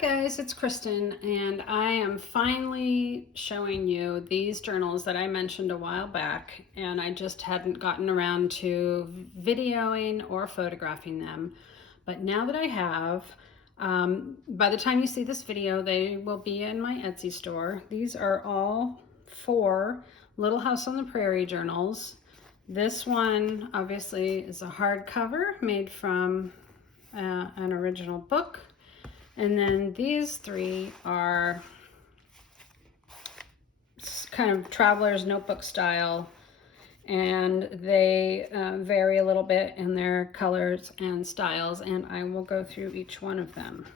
guys, it's Kristen, and I am finally showing you these journals that I mentioned a while back, and I just hadn't gotten around to videoing or photographing them. But now that I have, by the time you see this video, they will be in my Etsy store. These are all 4 Little House on the Prairie journals. This one obviously is a hardcover made from an original book. And then these 3 are kind of traveler's notebook style, and they vary a little bit in their colors and styles, and I will go through each one of them.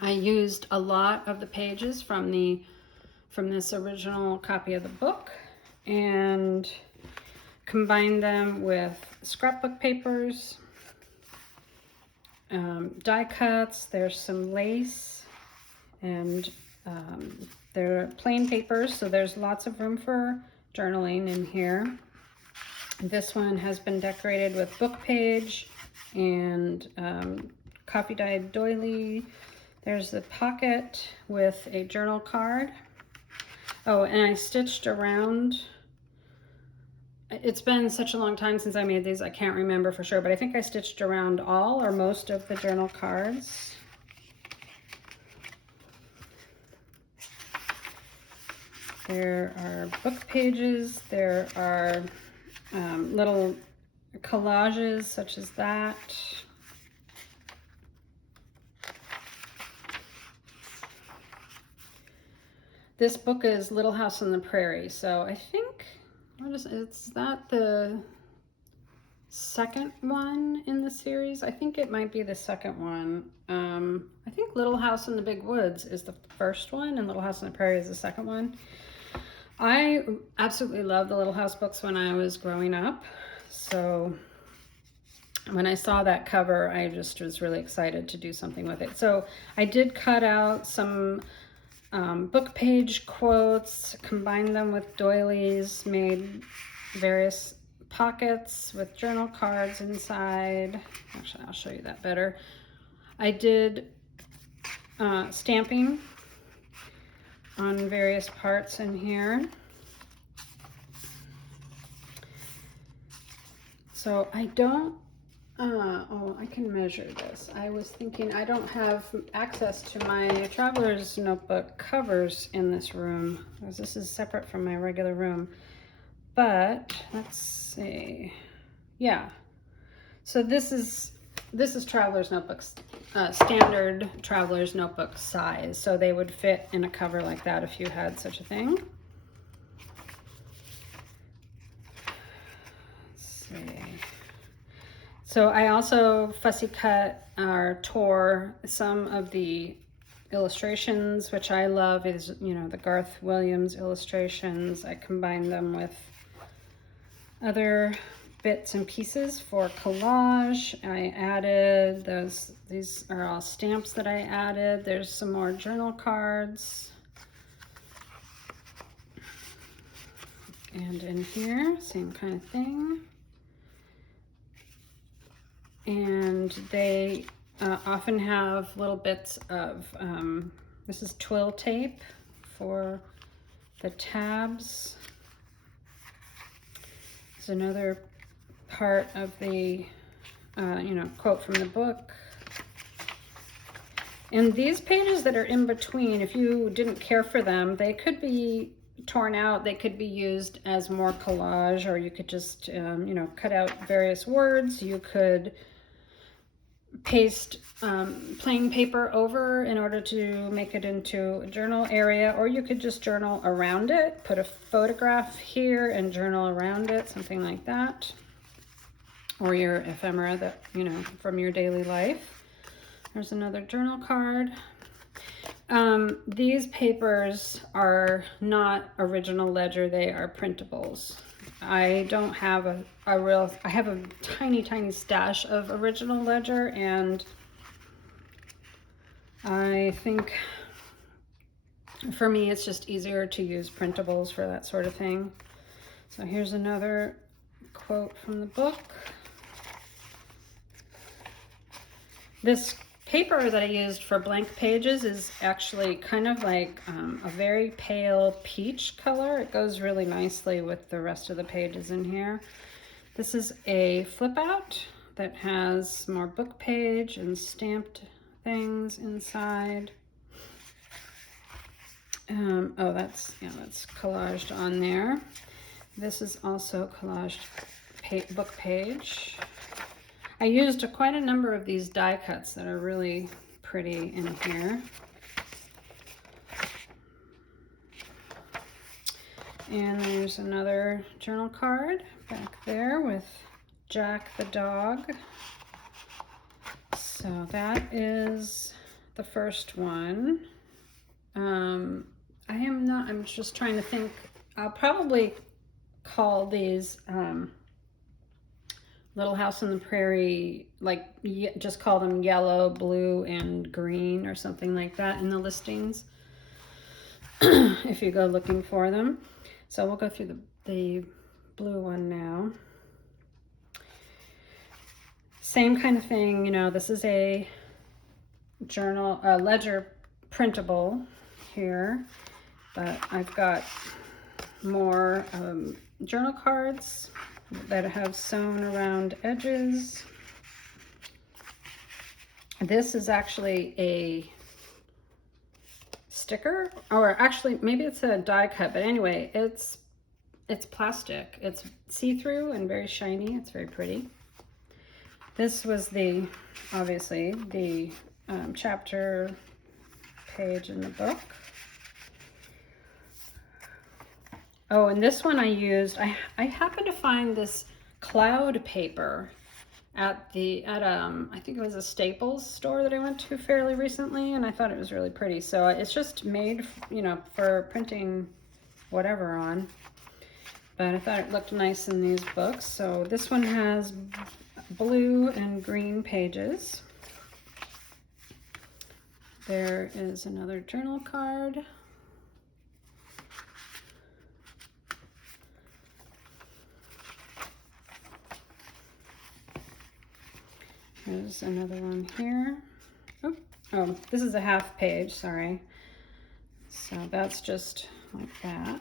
I used a lot of the pages from this original copy of the book and combined them with scrapbook papers, die cuts. There's some lace, and they're plain papers, so there's lots of room for journaling in here. This one has been decorated with book page and coffee dyed doily. There's the pocket with a journal card. Oh, and I stitched around. It's been such a long time since I made these, I can't remember for sure, but I think I stitched around all or most of the journal cards. There are book pages, there are little collages such as that. This book is Little House on the Prairie, so I think, is that the second one in the series? I think it might be the second one. I think Little House in the Big Woods is the first one, and Little House on the Prairie is the second one. I absolutely loved the Little House books when I was growing up, so when I saw that cover, I just was really excited to do something with it. So I did cut out some book page quotes, combined them with doilies, made various pockets with journal cards inside. Actually, I'll show you that better. I did stamping on various parts in here. So I don't, oh, I can measure this. I was thinking I don't have access to my traveler's notebook covers in this room, because this is separate from my regular room. But let's see. Yeah. So this is traveler's notebooks, standard traveler's notebook size. So they would fit in a cover like that if you had such a thing. Let's see. So I also fussy cut or tore some of the illustrations, which I love, is, you know, the Garth Williams illustrations. I combined them with other bits and pieces for collage. I added those, these are all stamps that I added. There's some more journal cards. And in here, same kind of thing. And they often have little bits of, this is twill tape for the tabs. There's another part of the, you know, quote from the book. And these pages that are in between, if you didn't care for them, they could be torn out. They could be used as more collage, or you could just, you know, cut out various words. You could paste plain paper over in order to make it into a journal area, or you could just journal around it, put a photograph here and journal around it, something like that, or your ephemera that, you know, from your daily life. There's another journal card. These papers are not original ledger, they are printables. I don't have I have a tiny stash of original ledger, and I think for me it's just easier to use printables for that sort of thing. So here's another quote from the book. This paper that I used for blank pages is actually kind of like a very pale peach color. It goes really nicely with the rest of the pages in here. This is a flip out that has more book page and stamped things inside. Oh, that's collaged on there. This is also collaged book page. I used quite a number of these die cuts that are really pretty in here. And there's another journal card back there with Jack the dog. So that is the first one. I'm just trying to think. I'll probably call these Little House on the Prairie, like just call them yellow, blue, and green or something like that in the listings if you go looking for them. So we'll go through the blue one now. Same kind of thing, you know, this is a journal, a ledger printable here, but I've got more journal cards that have sewn around edges. This is actually a sticker, or actually maybe it's a die cut, but anyway, it's plastic. It's see-through and very shiny. It's very pretty. This was obviously the chapter page in the book. Oh, and this one I used, I happened to find this cloud paper at I think it was a Staples store that I went to fairly recently, and I thought it was really pretty. So it's just made, you know, for printing whatever on. But I thought it looked nice in these books. So this one has blue and green pages. There is another journal card. There's another one here. Oh, this is a half page, sorry. So that's just like that.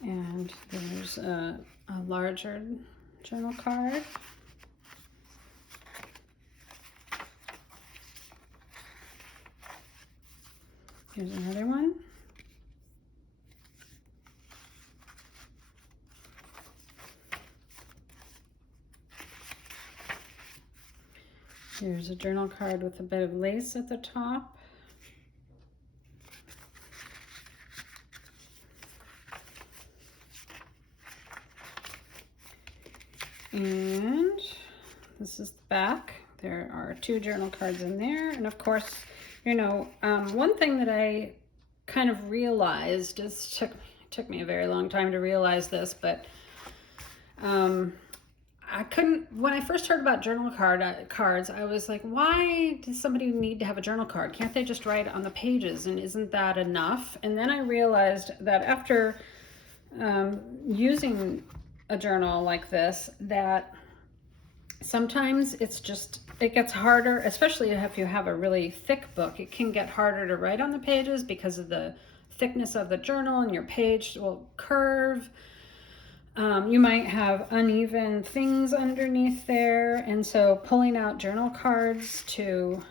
And there's a larger journal card. Here's another one. Here's a journal card with a bit of lace at the top. And this is the back. There are 2 journal cards in there. And of course, you know, one thing that I kind of realized, took me a very long time to realize this, but I couldn't, when I first heard about journal cards, I was like, why does somebody need to have a journal card? Can't they just write on the pages, and isn't that enough? And then I realized that after using a journal like this, that sometimes it gets harder, especially if you have a really thick book. It can get harder to write on the pages because of the thickness of the journal, and your page will curve. You might have uneven things underneath there, and so pulling out journal cards to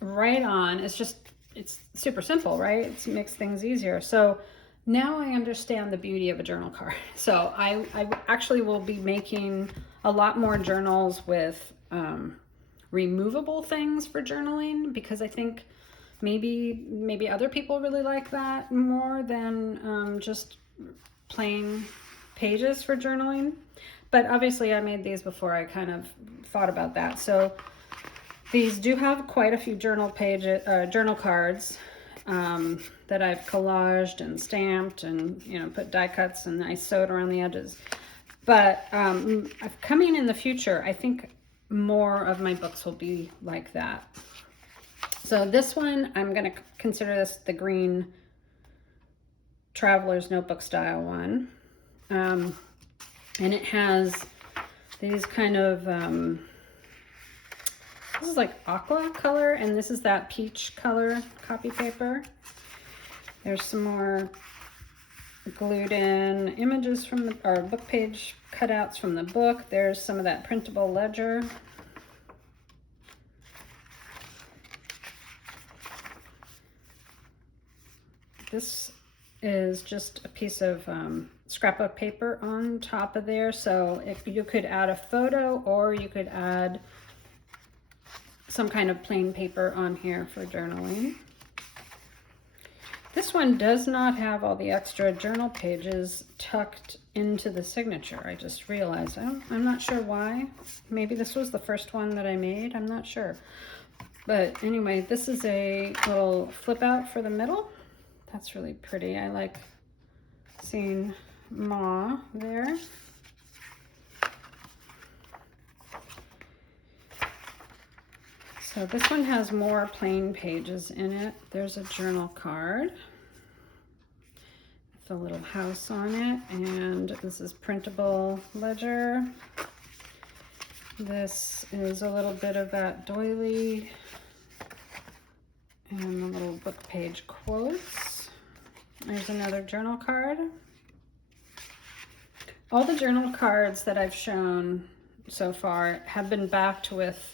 write on it's super simple, right? It makes things easier. So now I understand the beauty of a journal card. So I actually will be making a lot more journals with removable things for journaling, because I think maybe other people really like that more than just plain pages for journaling. But obviously I made these before I kind of thought about that. So these do have quite a few journal cards that I've collaged and stamped and, you know, put die cuts and I sewed around the edges. But coming in the future, I think more of my books will be like that. So this one, I'm going to consider this the green Traveler's Notebook style one. And it has these kind of, this is like aqua color, and this is that peach color copy paper. There's some more glued in images from the, or book page cutouts from the book. There's some of that printable ledger. This is just a piece of scrapbook paper on top of there. So if you could add a photo, or you could add some kind of plain paper on here for journaling. This one does not have all the extra journal pages tucked into the signature. I just realized. I'm not sure why. Maybe this was the first one that I made. I'm not sure. But anyway, this is a little flip out for the middle. That's really pretty. I like seeing Ma there. So this one has more plain pages in it. There's a journal card with a little house on it, and this is printable ledger. This is a little bit of that doily and the little book page quotes. There's another journal card. All the journal cards that I've shown so far have been backed with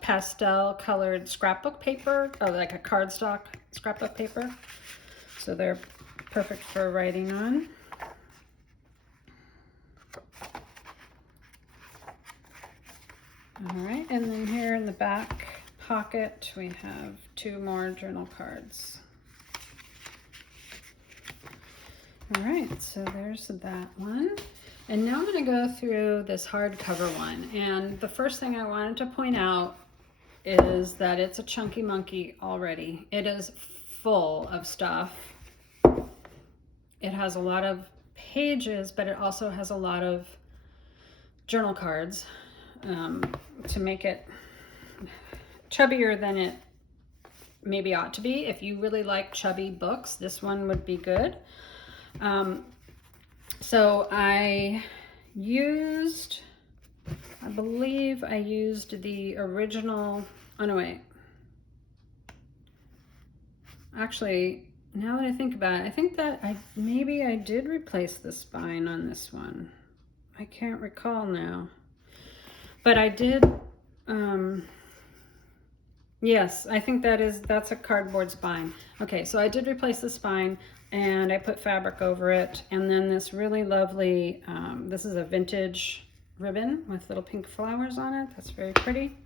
pastel colored scrapbook paper, or like a cardstock scrapbook paper. So they're perfect for writing on. All right, and then here in the back pocket, we have 2 more journal cards. All right, so there's that one. And now I'm going to go through this hardcover one. And the first thing I wanted to point out is that it's a chunky monkey already. It is full of stuff. It has a lot of pages, but it also has a lot of journal cards to make it chubbier than it maybe ought to be. If you really like chubby books, this one would be good. So I believe I used the original, oh no wait. Actually, now that I think about it, I think that maybe I did replace the spine on this one. I can't recall now. But I did, yes, I think that's a cardboard spine. Okay, so I did replace the spine, and I put fabric over it, and then this really lovely, this is a vintage ribbon with little pink flowers on it. That's very pretty.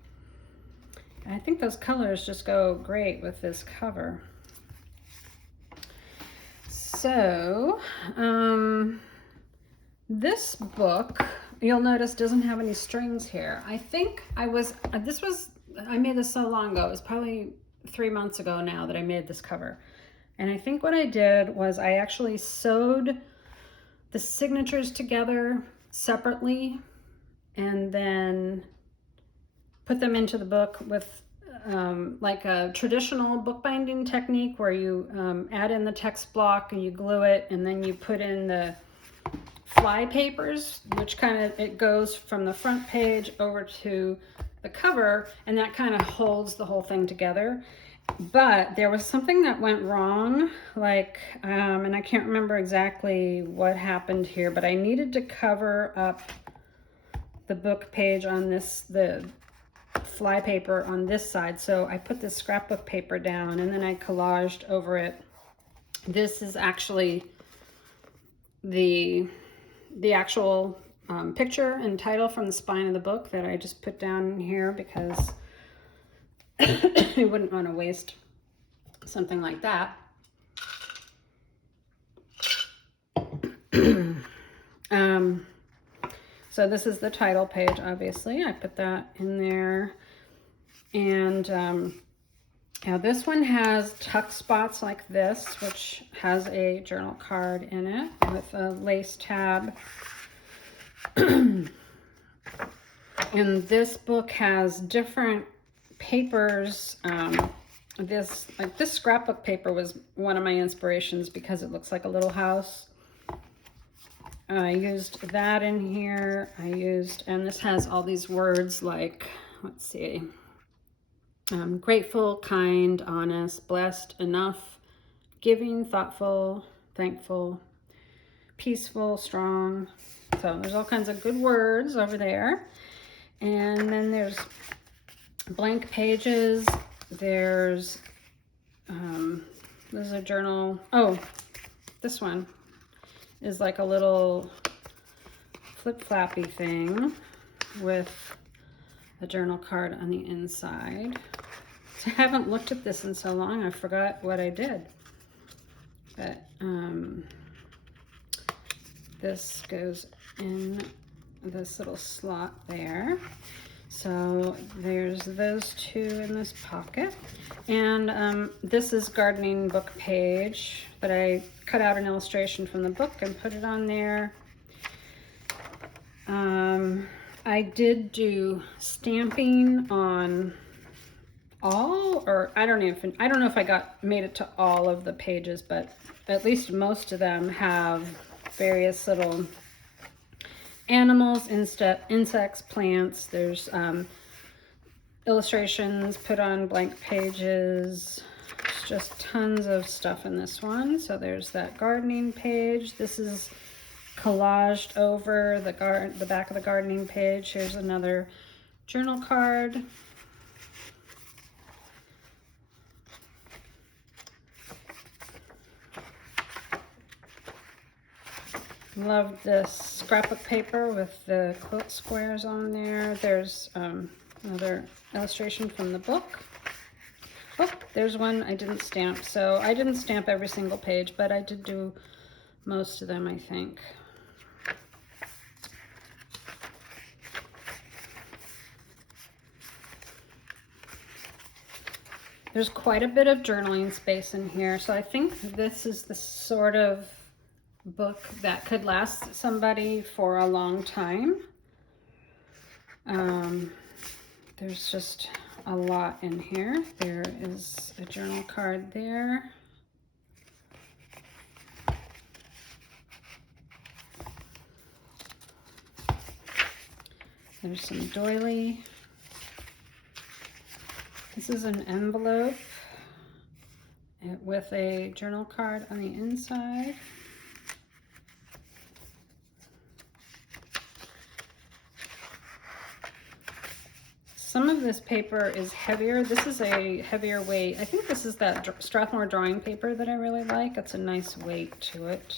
And I think those colors just go great with this cover. So, this book, you'll notice, doesn't have any strings here. I think I made this so long ago. It was probably 3 months ago now that I made this cover. And I think what I did was I actually sewed the signatures together separately and then put them into the book with like a traditional bookbinding technique where you add in the text block and you glue it, and then you put in the fly papers, which it goes from the front page over to the cover, and that kind of holds the whole thing together. But there was something that went wrong, like, and I can't remember exactly what happened here, but I needed to cover up the book page on the fly paper on this side. So I put this scrapbook paper down, and then I collaged over it. This is actually the actual picture and title from the spine of the book that I just put down here because I wouldn't want to waste something like that. So this is the title page, obviously. I put that in there. And now this one has tuck spots like this, which has a journal card in it with a lace tab. And this book has different papers. This scrapbook paper was one of my inspirations because it looks like a little house. I used that in here. And this has all these words like, let's see, grateful, kind, honest, blessed, enough, giving, thoughtful, thankful, peaceful, strong. So there's all kinds of good words over there. And then there's blank pages. There's, there's a journal. Oh, this one is like a little flip-flappy thing with a journal card on the inside. So I haven't looked at this in so long, I forgot what I did. But this goes in this little slot there. So there's those two in this pocket. And this is gardening book page, but I cut out an illustration from the book and put it on there. I did do stamping on all, or I don't know if I made it to all of the pages, but at least most of them have various little animals, insects, plants. There's illustrations put on blank pages. There's just tons of stuff in this one. So there's that gardening page. This is collaged over the back of the gardening page. Here's another journal card. Love this scrapbook paper with the quilt squares on there. There's another illustration from the book. Oh, there's one I didn't stamp. So I didn't stamp every single page, but I did do most of them, I think. There's quite a bit of journaling space in here, so I think this is the sort of book that could last somebody for a long time. There's just a lot in here. There is a journal card there. There's some doily. This is an envelope with a journal card on the inside. Some of this paper is heavier. This is a heavier weight. I think this is that Strathmore drawing paper that I really like. It's a nice weight to it.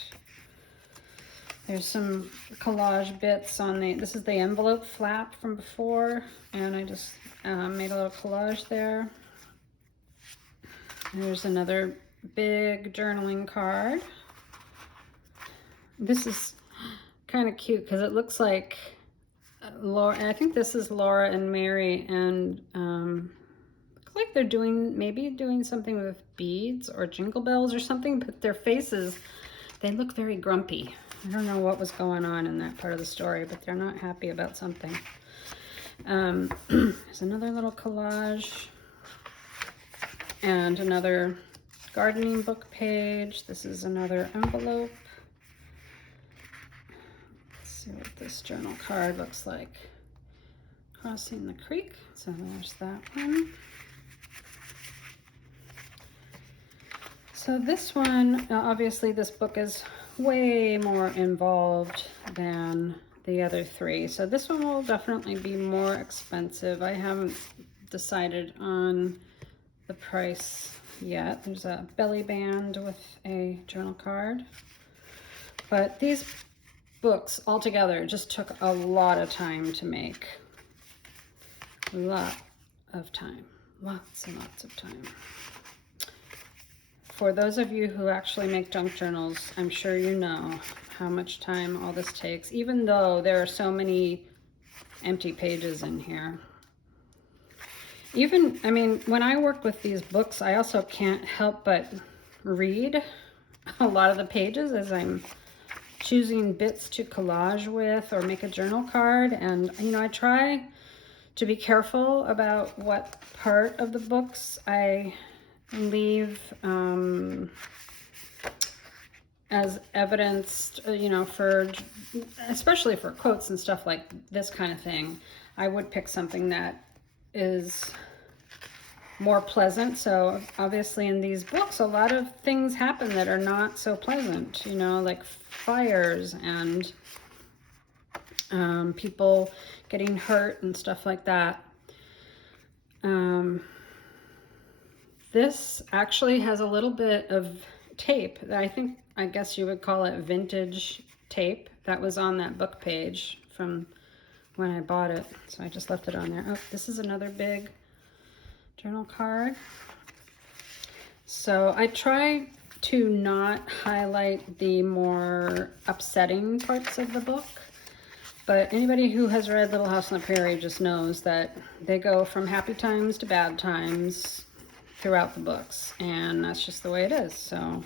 There's some collage bits on this is the envelope flap from before, and I just made a little collage there. There's another big journaling card. This is kind of cute because it looks like Laura, I think this is Laura and Mary, and look like they're maybe doing something with beads or jingle bells or something, but their faces, they look very grumpy. I don't know what was going on in that part of the story, but they're not happy about something. There's another little collage and another gardening book page. This is another envelope. Let's see what this journal card looks like. Crossing the creek. So there's that one. So this one, obviously this book is way more involved than the other three. So this one will definitely be more expensive. I haven't decided on the price yet. There's a belly band with a journal card. But these books altogether just took a lot of time to make. A lot of time. Lots and lots of time. For those of you who actually make junk journals, I'm sure you know how much time all this takes, even though there are so many empty pages in here. I mean, when I work with these books, I also can't help but read a lot of the pages as I'm choosing bits to collage with or make a journal card. And, you know, I try to be careful about what part of the books I leave as evidenced, you know, for, especially for quotes and stuff like this kind of thing, I would pick something that is more pleasant. So obviously in these books, a lot of things happen that are not so pleasant, you know, like fires and people getting hurt and stuff like that. This actually has a little bit of tape that I guess you would call it vintage tape that was on that book page from when I bought it. So I just left it on there. Oh, this is another big journal card. So I try to not highlight the more upsetting parts of the book, but anybody who has read Little House on the Prairie just knows that they go from happy times to bad times throughout the books, and that's just the way it is. So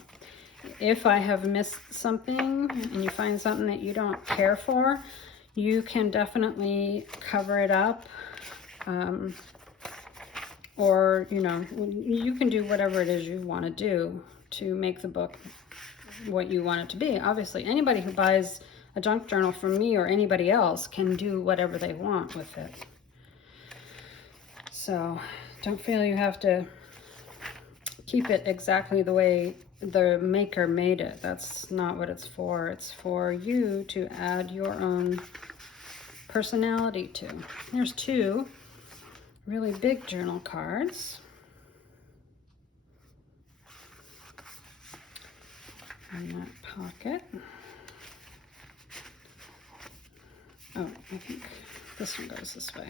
if I have missed something and you find something that you don't care for, you can definitely cover it up, or, you know, you can do whatever it is you want to do to make the book what you want it to be. Obviously, anybody who buys a junk journal from me or anybody else can do whatever they want with it. So don't feel you have to keep it exactly the way the maker made it. That's not what it's for. It's for you to add your own personality to. There's two really big journal cards. In that pocket. Oh, I think this one goes this way.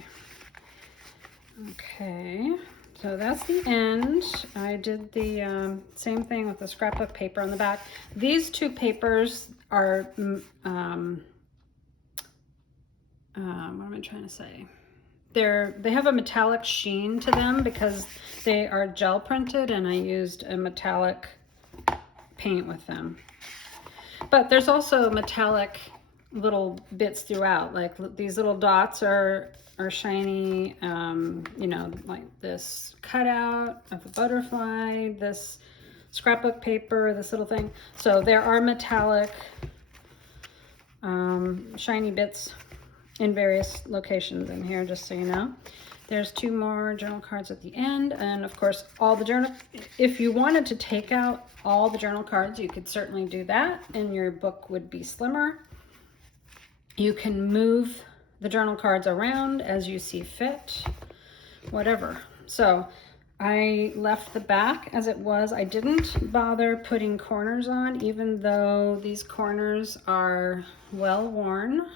Okay, so that's the end. I did the same thing with the scrapbook paper on the back. These two papers are, what am I trying to say? They have a metallic sheen to them because they are gel printed, and I used a metallic paint with them. But there's also metallic little bits throughout, like these little dots are shiny, you know, like this cutout of a butterfly, this scrapbook paper, this little thing. So there are metallic shiny bits in various locations in here, just so you know. There's two more journal cards at the end, and of course all the journal, if you wanted to take out all the journal cards, you could certainly do that and your book would be slimmer. You can move the journal cards around as you see fit, whatever. So I left the back as it was. I didn't bother putting corners on, even though these corners are well worn.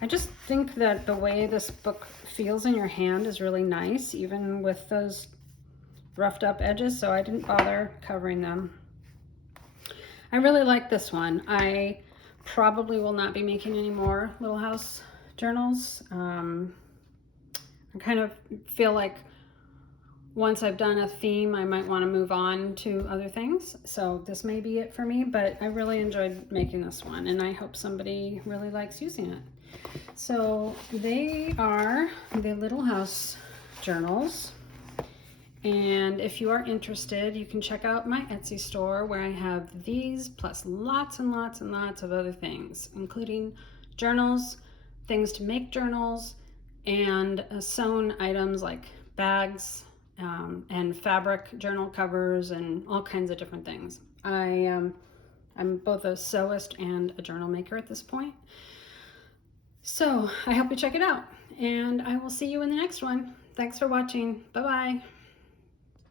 I just think that the way this book feels in your hand is really nice, even with those roughed up edges, so I didn't bother covering them. I really like this one. I probably will not be making any more Little House journals. I kind of feel like once I've done a theme, I might want to move on to other things. So this may be it for me, but I really enjoyed making this one, and I hope somebody really likes using it. So they are the Little House journals. And if you are interested, you can check out my Etsy store where I have these plus lots and lots and lots of other things, including journals, things to make journals, and sewn items like bags and fabric journal covers and all kinds of different things. I'm both a sewist and a journal maker at this point. So I hope you check it out, and I will see you in the next one. Thanks for watching. Bye-bye.